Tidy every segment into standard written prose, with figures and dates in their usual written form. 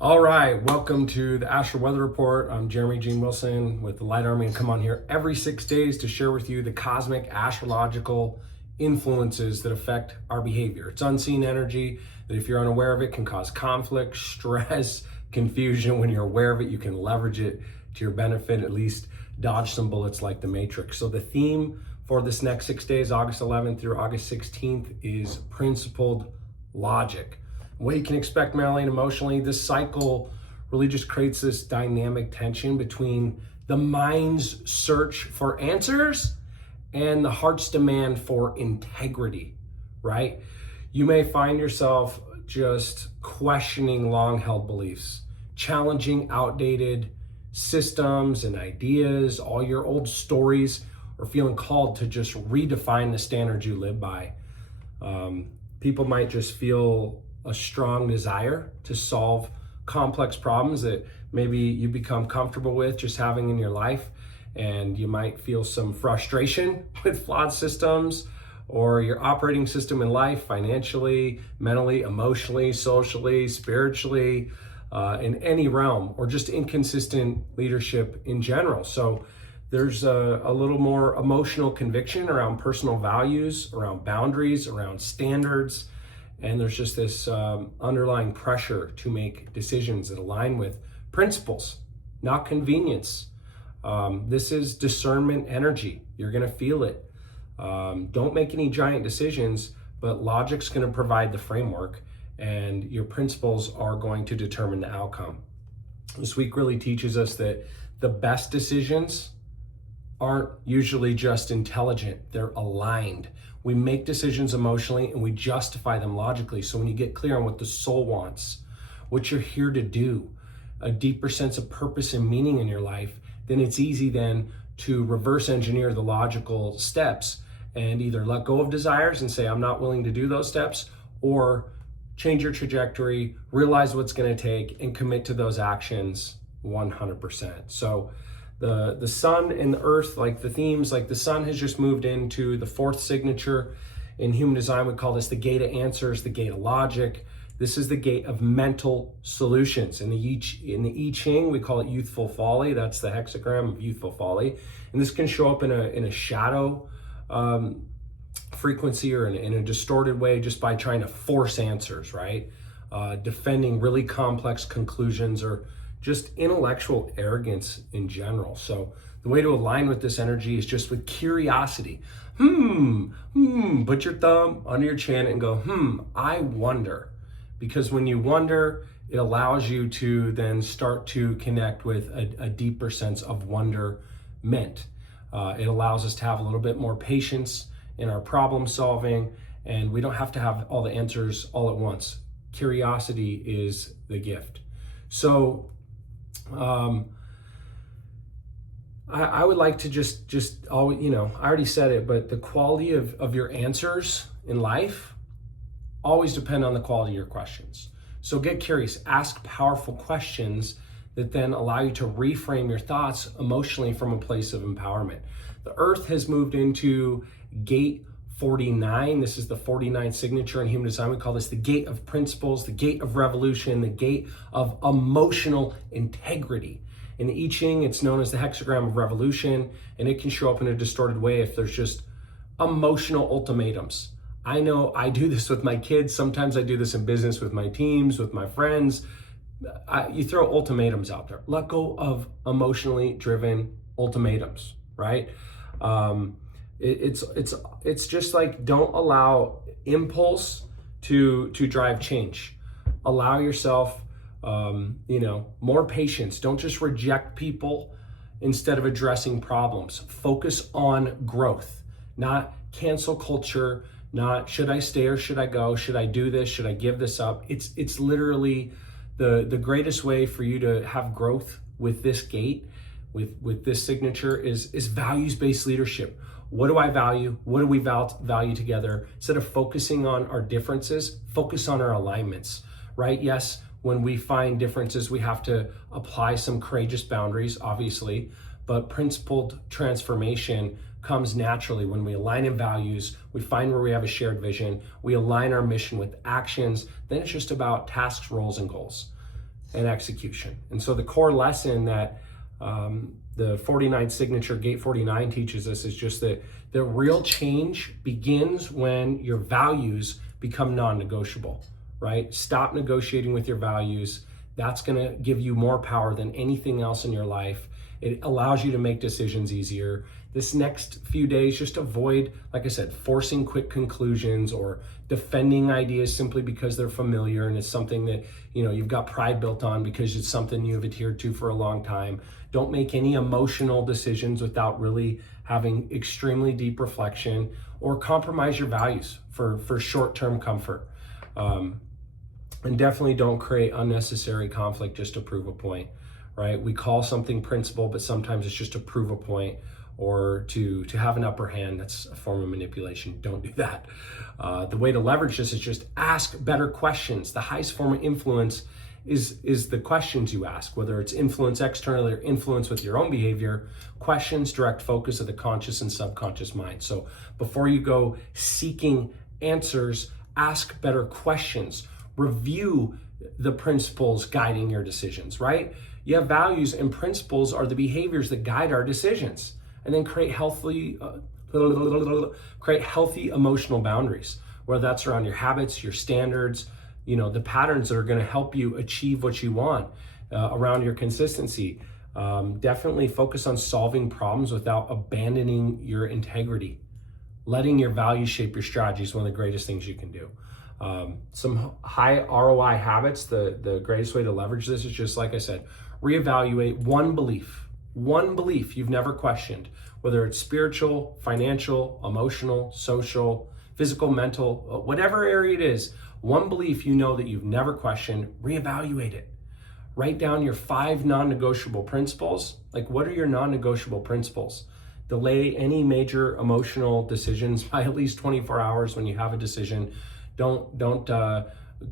All right, welcome to the Astral Weather Report. I'm Jeremy Gene Wilson with the Light Army, and come on here every 6 days to share with you the cosmic astrological influences that affect our behavior. It's unseen energy that, if you're unaware of it, can cause conflict, stress, confusion. When you're aware of it, you can leverage it to your benefit, at least dodge some bullets like the Matrix. So the theme for this next 6 days, August 11th through August 16th, is principled logic. What you can expect mentally and emotionally. This cycle really just creates this dynamic tension between the mind's search for answers and the heart's demand for integrity, right? You may find yourself just questioning long-held beliefs, challenging outdated systems and ideas, all your old stories, or feeling called to just redefine the standards you live by. People might just feel a strong desire to solve complex problems that maybe you become comfortable with just having in your life, and you might feel some frustration with flawed systems or your operating system in life, financially, mentally, emotionally, socially, spiritually, in any realm, or just inconsistent leadership in general. So there's a little more emotional conviction around personal values, around boundaries, around standards. And there's just this underlying pressure to make decisions that align with principles, not convenience. This is discernment energy. You're going to feel it. Don't make any giant decisions, but logic's going to provide the framework, and your principles are going to determine the outcome. This week really teaches us that the best decisions aren't usually just intelligent, they're aligned. We make decisions emotionally and we justify them logically. So when you get clear on what the soul wants, what you're here to do, a deeper sense of purpose and meaning in your life, then it's easy then to reverse engineer the logical steps and either let go of desires and say, I'm not willing to do those steps, or change your trajectory, realize what's going to take, and commit to those actions 100%. So the sun and the earth, like the themes, like the sun has just moved into the fourth signature. In human design, we call this the gate of answers, the gate of logic. This is the gate of mental solutions. In the I Ching, we call it youthful folly. That's the hexagram of youthful folly. And this can show up in a shadow frequency, or in a distorted way, just by trying to force answers, right? Defending really complex conclusions, or just intellectual arrogance in general. So the way to align with this energy is just with curiosity. Put your thumb under your chin and go, I wonder. Because when you wonder, it allows you to then start to connect with a deeper sense of wonderment. It allows us to have a little bit more patience in our problem solving, and we don't have to have all the answers all at once. Curiosity is the gift. So I would like to just always, I already said it, but the quality of your answers in life always depend on the quality of your questions. So get curious, ask powerful questions that then allow you to reframe your thoughts emotionally from a place of empowerment. The earth has moved into gate 49. This is the 49th signature in human design. We call this the gate of principles, the gate of revolution, the gate of emotional integrity. In the I Ching, it's known as the hexagram of revolution, and it can show up in a distorted way if there's just emotional ultimatums. I know I do this with my kids. Sometimes I do this in business with my teams, with my friends. You throw ultimatums out there. Let go of emotionally driven ultimatums, right? It's just like, don't allow impulse to drive change. Allow yourself, more patience. Don't just reject people instead of addressing problems. Focus on growth, not cancel culture, not should I stay or should I go? Should I do this? Should I give this up? It's literally the greatest way for you to have growth with this gate, with this signature, is values-based leadership. What do I value? What do we value together? Instead of focusing on our differences, focus on our alignments, right? Yes, when we find differences, we have to apply some courageous boundaries, obviously, but principled transformation comes naturally when we align in values, we find where we have a shared vision, we align our mission with actions, then it's just about tasks, roles, and goals. and execution. And so the core lesson that the 49 signature gate 49 teaches us is just that the real change begins when your values become non-negotiable, right? Stop negotiating with your values. That's going to give you more power than anything else in your life. It allows you to make decisions easier. This next few days, just avoid, like I said, forcing quick conclusions or defending ideas simply because they're familiar and it's something that, you know, you've got pride built on because it's something you've adhered to for a long time. Don't make any emotional decisions without really having extremely deep reflection, or compromise your values for short-term comfort. And definitely don't create unnecessary conflict just to prove a point, right? We call something principle, but sometimes it's just to prove a point or to have an upper hand. That's a form of manipulation. Don't do that. The way to leverage this is just ask better questions. The highest form of influence is the questions you ask, whether it's influence externally or influence with your own behavior. Questions direct focus of the conscious and subconscious mind. So before you go seeking answers, ask better questions. Review the principles guiding your decisions, right? You have values, and principles are the behaviors that guide our decisions. And then create healthy emotional boundaries, whether that's around your habits, your standards, you know, the patterns that are going to help you achieve what you want, around your consistency. Definitely focus on solving problems without abandoning your integrity. Letting your values shape your strategy is one of the greatest things you can do. Some high ROI habits, the greatest way to leverage this is just, like I said, reevaluate one belief you've never questioned, whether it's spiritual, financial, emotional, social, physical, mental, whatever area it is. One belief you know that you've never questioned, reevaluate it. Write down your 5 non-negotiable principles. Like, what are your non-negotiable principles? Delay any major emotional decisions by at least 24 hours when you have a decision. Don't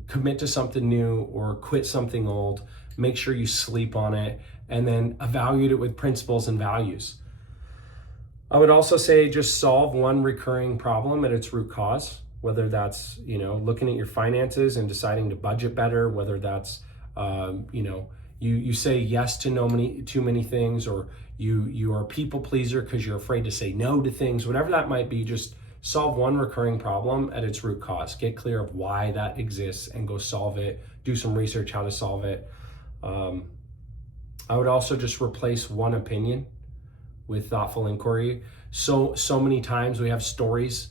commit to something new or quit something old. Make sure you sleep on it, and then evaluate it with principles and values. I would also say just solve one recurring problem at its root cause, whether that's, you know, looking at your finances and deciding to budget better, whether that's, you know, you say yes to too many things, or you are a people pleaser because you're afraid to say no to things, whatever that might be. Just solve one recurring problem at its root cause. Get clear of why that exists and go solve it. Do some research how to solve it. I would also just replace one opinion with thoughtful inquiry. So many times we have stories.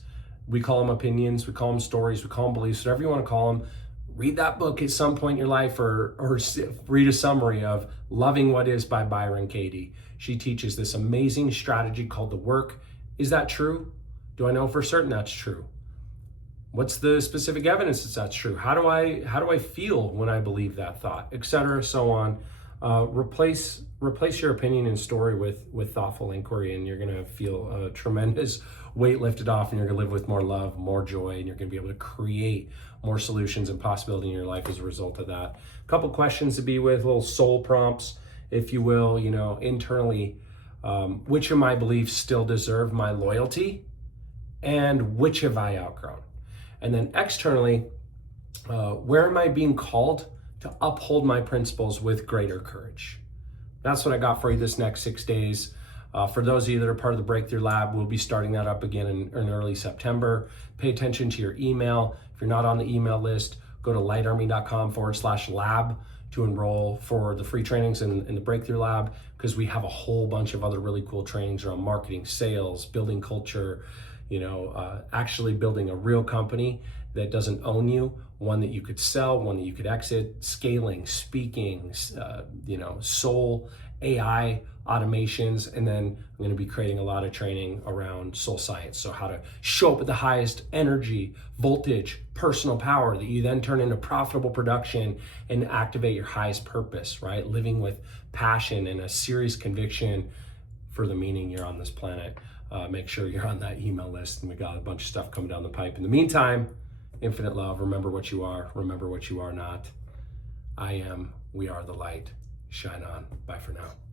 We call them opinions, we call them stories, we call them beliefs, whatever you want to call them. Read that book at some point in your life, or read a summary of Loving What Is by Byron Katie. She teaches this amazing strategy called the work. Is that true? Do I know for certain that's true? What's the specific evidence that that's true? How do I feel when I believe that thought, etc., so on. Replace your opinion and story with thoughtful inquiry, and you're going to feel a tremendous weight lifted off, and you're going to live with more love, more joy, and you're going to be able to create more solutions and possibility in your life as a result of that. A couple questions to be with, little soul prompts, if you will, you know, internally. Which of my beliefs still deserve my loyalty, and which have I outgrown? And then externally, where am I being called to uphold my principles with greater courage? That's what I got for you this next 6 days. For those of you that are part of the Breakthrough Lab, we'll be starting that up again in early September. Pay attention to your email. If you're not on the email list, go to lightarmy.com/lab to enroll for the free trainings in the Breakthrough Lab, because we have a whole bunch of other really cool trainings around marketing, sales, building culture, you know, actually building a real company that doesn't own you, one that you could sell, one that you could exit, scaling, speaking, you know, soul, AI, automations, and then I'm going to be creating a lot of training around soul science. So how to show up at the highest energy, voltage, personal power that you then turn into profitable production and activate your highest purpose, right? Living with passion and a serious conviction for the meaning you're on this planet. Make sure you're on that email list, and we got a bunch of stuff coming down the pipe. In the meantime, infinite love. Remember what you are. Remember what you are not. I am. We are the light. Shine on. Bye for now.